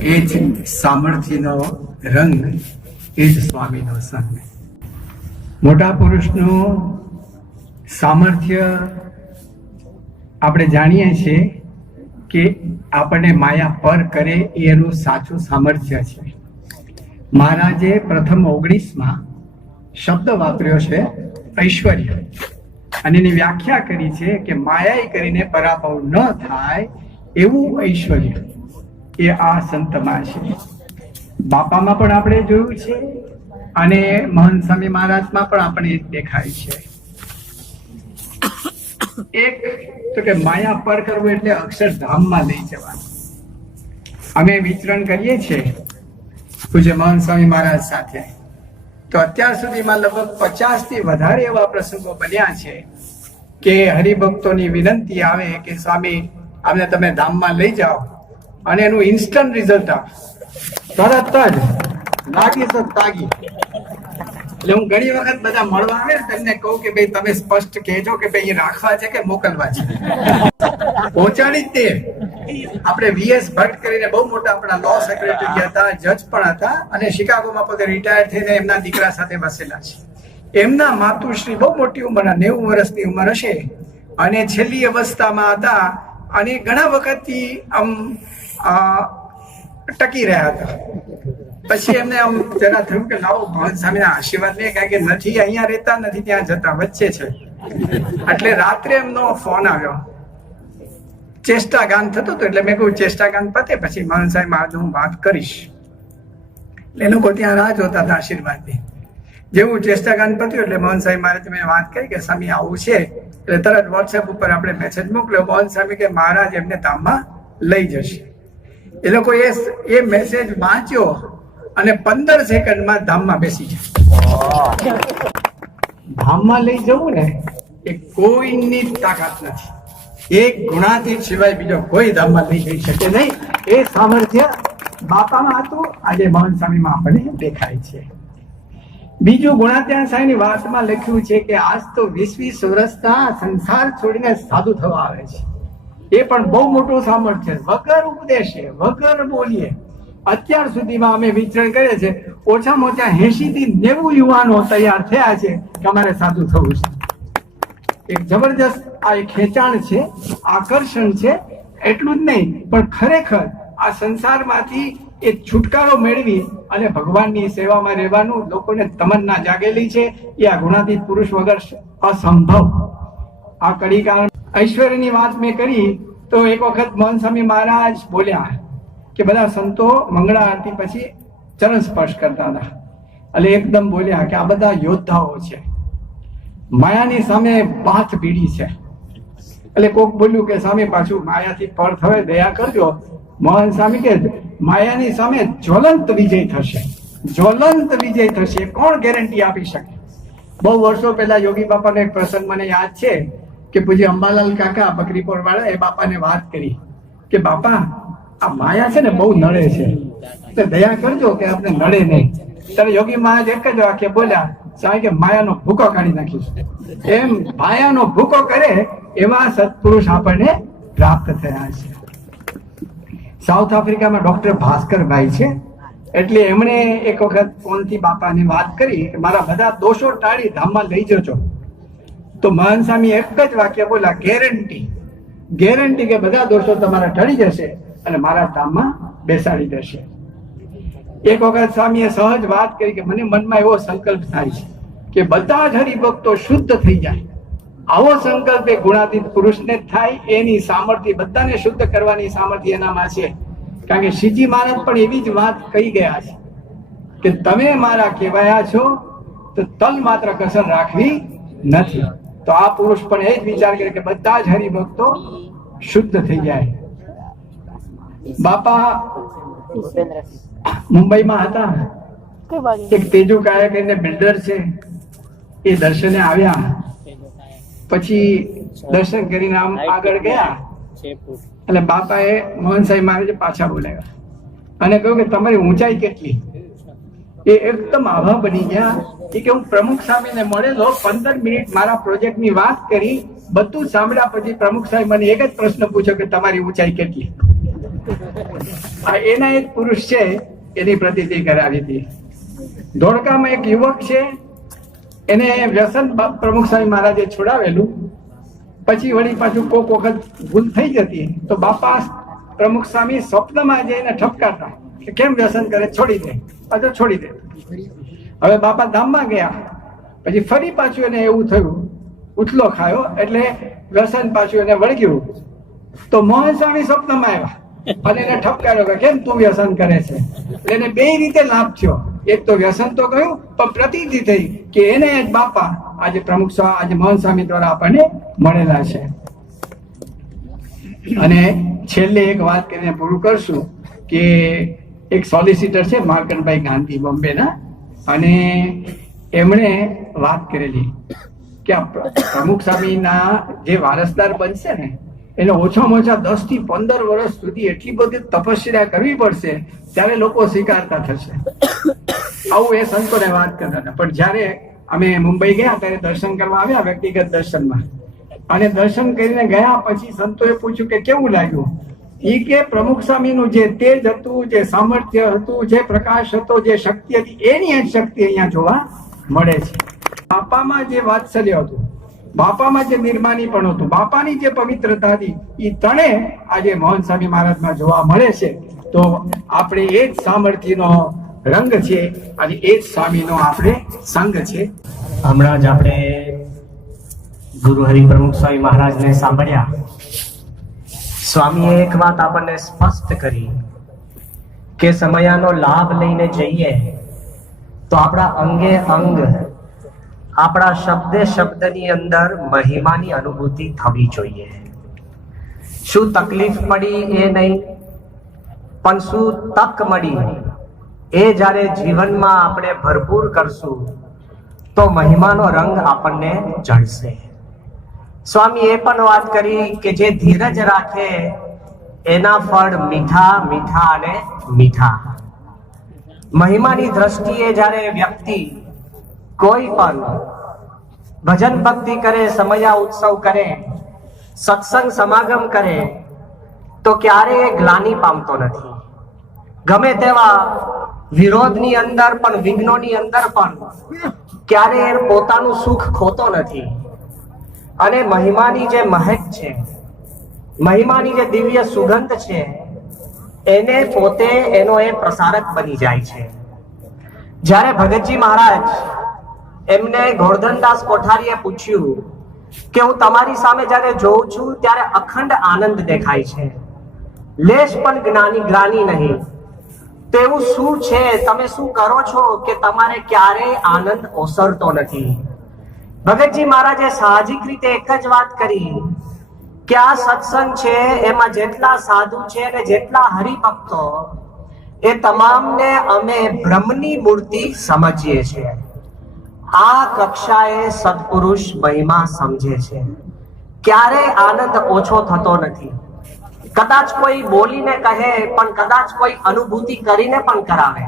એ જ સામર્થ્યનો રંગ, એ જ સ્વામીનો સંગ. મોટા પુરુષનું સામર્થ્ય આપણે જાણીએ છીએ કે આપણને માયા પર કરે એનું સાચું સામર્થ્ય છે. મહારાજે પ્રથમ 19માં શબ્દ વાપર્યો છે ઐશ્વર્ય, અને એની વ્યાખ્યા કરી છે કે માયાઈ કરીને પરાભવ ન થાય એવું ઐશ્વર્ય એ આ સંતમાં છે. બાપામાં પણ આપણે જોયું છે અને મહંત સ્વામી મહારાજમાં પણ આપણે દેખાય છે. એક તો કે માયા પર કરવું એટલે અક્ષરધામમાં લઈ જવાનું. અમે વિચરણ કરીએ છીએ પૂજ્ય મહંત સ્વામી મહારાજ સાથે, તો અત્યાર સુધીમાં લગભગ 50 થી વધારે એવા પ્રસંગો બન્યા છે કે હરિભક્તોની વિનંતી આવે કે સ્વામી અમને તમે ધામમાં લઈ જાઓ, અને એનું ઇન્સ્ટન્ટ રિઝલ્ટ આવે, તરત જ લાગી તો તાગી. એટલે હું ઘણી વખત બધા મળવા આવે તેમને કહું કે ભાઈ તમે સ્પષ્ટ કહેજો કે ભાઈ રાખવા છે કે મોકલવા છે. પહોંચાડી જ દે. આપણે VS ભટ્ટ કરીને બહુ મોટા આપણા લો સેક્રેટરી હતા, જજ પણ હતા, અને શિકાગોમાં પોતે રિટાયર થઈને એમના દીકરા સાથે વસેલા છે. એમના માતુશ્રી બહુ મોટી ઉંમરના 90 વર્ષની ઉંમર હશે, અને છેલ્લી અવસ્થામાં હતા, અને ઘણા વખતથી આમ ટકી રહ્યા હતા. પછી એમને આમ જરા થયું કે લાવો મહંત સ્વામીના આશીર્વાદ લે, કારણ કે નથી અહીંયા રહેતા, નથી ત્યાં જતા, વચ્ચે છે. એટલે રાત્રે એમનો ફોન આવ્યો, ચેષ્ટા ગાન થતું હતું. એટલે મેં કહ્યું ચેષ્ટા ગાન પતે પછી મહંત સાહેબ આજે હું વાત કરીશ. એટલે એ લોકો ત્યાં રાહ જોતા હતા આશીર્વાદની. જેવું ચેષ્ટા ગાન પત્યું એટલે મહંત સાહેબ મારે મેં વાત કરી કે સ્વામી આવું છે, એટલે તરત વોટ્સએપ ઉપર આપણે મેસેજ મોકલ્યો. મહંત સ્વામી કે મહારાજ એમને ધામમાં લઈ જશે. એ લોકો એ મેસેજ વાંચ્યો અને 15 સેકન્ડમાં ધામમાં બેસી જાય. ધામમાં લઈ જવું ને એ કોઈની તાકાત નથી. એક ગુણાતીત સિવાય બીજો કોઈ ધામમાં લઈ જઈ શકે નહીં. એ સામર્થ્ય બાપામાં હતું, આજે મહંત સ્વામીમાં આપણને દેખાય છે. બીજું ગુણાત્યાન સાહેબની વાતમાં લખ્યું છે કે આજ તો 20 વર્ષના સંસાર છોડીને સાધુ થવા આવે છે. એ પણ બહુ મોટું સામર્થ્ય, વગર ઉપદેશે, વગર બોલીએ. અત્યાર સુધીમાં અમે વિચરણ કરીએ છીએ, ઓછામાં ઓછા 80 થી 90 યુવાનો તૈયાર થયા છે કે અમારે સાધુ થવું છે. એક જબરજસ્ત આ એક ખેંચાણ છે, આકર્ષણ છે. એટલું જ નહીં, પણ ખરેખર આ સંસારમાંથી એ છુટકારો મેળવી અને ભગવાનની સેવામાં રહેવાનું લોકોને તમન્ના જાગેલી છે. એ આ ગુણાતીત પુરુષ વગર અસંભવ. આ કડીકાળ ઐશ્વર્યની વાત મેં કરી તો એક વખત મહંત સ્વામી મહારાજ બોલ્યા કે બધા સંતો મંગળા આરતી પછી ચરણ સ્પર્શ કરતા હતા. એટલે એકદમ બોલ્યા કે આ બધા યોદ્ધાઓ છે, માયાની સામે બાથ ભીડી છે. એટલે કોક બોલ્યું કે સ્વામી પાછું માયાથી પર થવે, દયા કરજો. મહંત સ્વામી કે માયાની સામે જ્વલંત વિજય થશે, જ્વલંત વિજય થશે. કોણ ગેરંટી આપી શકે? બહુ વર્ષો પહેલા યોગી બાપાનો એક પ્રસંગ મને યાદ છે કે પૂજ્ય અંબાલાલ કાકા બકરીપોર વાળા એ બાપાને વાત કરી કે બાપા આ માયા છે ને બહુ નડે છે, તો દયા કરજો કે આપણે નડે નહીં. ત્યારે યોગી મહારાજ એક જ વાક્ય બોલ્યા, સાહેબ કે માયાનો ભૂકો કાઢી નાખીશું. એમ માયાનો ભૂકો કરે એવા સત્પુરુષ આપણને પ્રાપ્ત થયા છે. સાઉથ આફ્રિકામાં ડોક્ટર ભાસ્કરભાઈ છે, એટલે એમણે એક વખત ફોનથી બાપાની વાત કરી કે મારા બધા દોષો ટાળી ધામમાં લઈ જજો. તો મહંત સ્વામી એક જ વાક્ય બોલ્યા, ગેરંટી, ગેરંટી કે બધા દોષો તમારા ટળી જશે અને મારા ધામમાં બેસાડી દેશે. એક વખત સ્વામીએ સહજ વાત કરી કે મને મનમાં એવો સંકલ્પ થાય છે કે બધા જ હરિભક્તો શુદ્ધ થઈ જાય. આવો સંકલ્પ એ ગુણાતીત પુરુષને જ થાય. એની સામર્થ્ય બધાને શુદ્ધ કરવાની સામર્થ્ય એનામાં છે. કારણ કે શ્રીજી મહારાજ પણ એવી જ વાત કહી ગયા છે કે તમે મારા કહેવાયા છો તો તલ માત્ર કસર રાખવી નથી. તો આ પુરુષ પણ એ જ વિચાર કરે કે બધા જ હરિભક્તો શુદ્ધ થઈ જાય. બાપા મુંબઈમાં હતા, એક તેજુ કાયા કરીને બિલ્ડર છે, એ દર્શને આવ્યા. પછી દર્શન કરીને આમ આગળ ગયા એટલે બાપાએ મોહન સાહેબ મહારાજે પાછા બોલાવ્યા અને કહ્યું કે તમારી ઊંચાઈ કેટલી? એ એકદમ આભા બની ગયા કે હું પ્રમુખ સ્વામીને મળેલો, 15 મિનિટ મારા પ્રોજેક્ટની વાત કરી, બધું સાંભળ્યા પછી પ્રમુખ સાહેબ મને એક જ પ્રશ્ન પૂછ્યો કે તમારી ઊંચાઈ કેટલી? આ એના એક પુરુષ છે, એની પ્રતીતિ કરાવી હતી. ધોળકામાં એક યુવક છે, એને વ્યસન પ્રમુખ સ્વામી મહારાજે છોડાવેલું. પછી વળી પાછું કોક વખત ભૂલ થઈ જતી તો બાપા પ્રમુખ સ્વામી સ્વપ્નમાં જઈને ઠપકારતા કે કેમ વ્યસન કરે, છોડી દે, પાછો છોડી દે. હવે બાપા ધામમાં ગયા, પછી ફરી પાછું એને એવું થયું, ઉથલો ખાયો એટલે વ્યસન પાછું એને વળગ્યું. તો મોહન સ્વામી સ્વપ્નમાં આવ્યા અને એને ઠપકાર્યો કે કેમ તું વ્યસન કરે છે. એટલે એને બે રીતે લાભ થયો. એક તો વ્યસન તો ગયું, પણ પ્રતીતિ થઈ કે એને જ બાપા આજે પ્રમુખ સ્વામી, આજે મોહન સ્વામી દ્વારા આપણને મળેલા છે. અને છેલ્લે એક વાત કરીને પૂરું કરશું કે એક સોલિસિટર છે માર્કંડભાઈ ગાંધી બોમ્બેના, અને એમણે વાત કરેલી કે પ્રમુખ સ્વામીના જે વારસદાર બનશે ને એને ઓછામાં ઓછા 10 થી 15 વર્ષ સુધી એટલી બધી તપસ્યા કરવી પડશે, ત્યારે લોકો સ્વીકારતા થશે. આવું એ સંતોને વાત કરતા હતા. પણ જયારે અમે મુંબઈ ગયા ત્યારે દર્શન કરવા આવ્યા, વ્યક્તિગત દર્શનમાં, અને દર્શન કરીને ગયા પછી સંતોએ પૂછ્યું કે કેવું લાગ્યું. એ કે પ્રમુખ સ્વામીનું જે તેજ હતું, જે સામર્થ્ય હતું, જે પ્રકાશ હતો, જે શક્તિ હતી, એની જ શક્તિ અહીંયા જોવા મળે છે. બાપામાં જે વાત્સલ્ય હતું, બાપામાં જે નિર્માની પણ હતું, બાપાની જે પવિત્રતા હતી, એ ત્રણે આજે મોહન સ્વામી મહારાજમાં જોવા મળે છે. તો આપણે એ જ સામર્થ્યનો રંગ છે અને એ જ સ્વામીનો આપણે સંગ છે. હમણાં જ આપણે ગુરુ હરિપ્રમુખ સ્વામી મહારાજને સાંભળ્યા. સ્વામીએ એક વાત આપણને સ્પષ્ટ કરી કે સમયાનો લાભ લઈને જઈએ તો આપણા અંગે અંગ, આપણા શબ્દે શબ્દની અંદર મહિમાની અનુભૂતિ થવી જોઈએ. શું તકલીફ પડી એ નહીં, પણ શું તક મળી એ જ્યારે જીવનમાં આપણે ભરપૂર કરશું તો મહિમાનો રંગ આપણને જળશે. સ્વામી એ પણ વાત કરી કે જે ધીરજ રાખે એના ફળ મીઠા મીઠા અને મીઠા. મહિમાની દ્રષ્ટિએ જ્યારે વ્યક્તિ કોઈ પણ ભજન ભક્તિ કરે, સમયા ઉત્સવ કરે, સત્સંગ સમાગમ કરે તો ક્યારેય ગ્લાનિ પામતો નથી. ગમે તેવા વિરોધની અંદર પણ, વિઘ્નોની અંદર પણ ક્યારેય પોતાનું સુખ ખોતો નથી. અને મહિમાની જે મહેક છે, મહિમાની જે દિવ્ય સુગંધ છે, એને પોતે એનો એ પ્રસારક બની જાય છે. જ્યારે ભગતજી મહારાજ એમને ગોરધનદાસ કોઠારીએ પૂછ્યું કે હું તમારી સામે જ્યારે જોઉં છું ત્યારે અખંડ આનંદ દેખાય છે, લેશ પણ ગ્લાનિ નહીં, તો એવું શું છે, તમે શું કરો છો કે તમારે ક્યારેય આનંદ ઓસરતો નથી? ભગતજી મહારાજે સાહજિક રીતે એક જ વાત કરી કે આ સત્સંગ છે, એમાં જેટલા સાધુ છે અને જેટલા હરિભક્તો, એ તમામને અમે બ્રહ્મની મૂર્તિ સમજીએ છીએ. આ કક્ષાએ સત્પુરુષ મહિમા સમજે છે. ક્યારેય આનંદ ઓછો થતો નથી. કદાચ કોઈ બોલીને કહે, પણ કદાચ કોઈ અનુભૂતિ કરીને પણ કરાવે.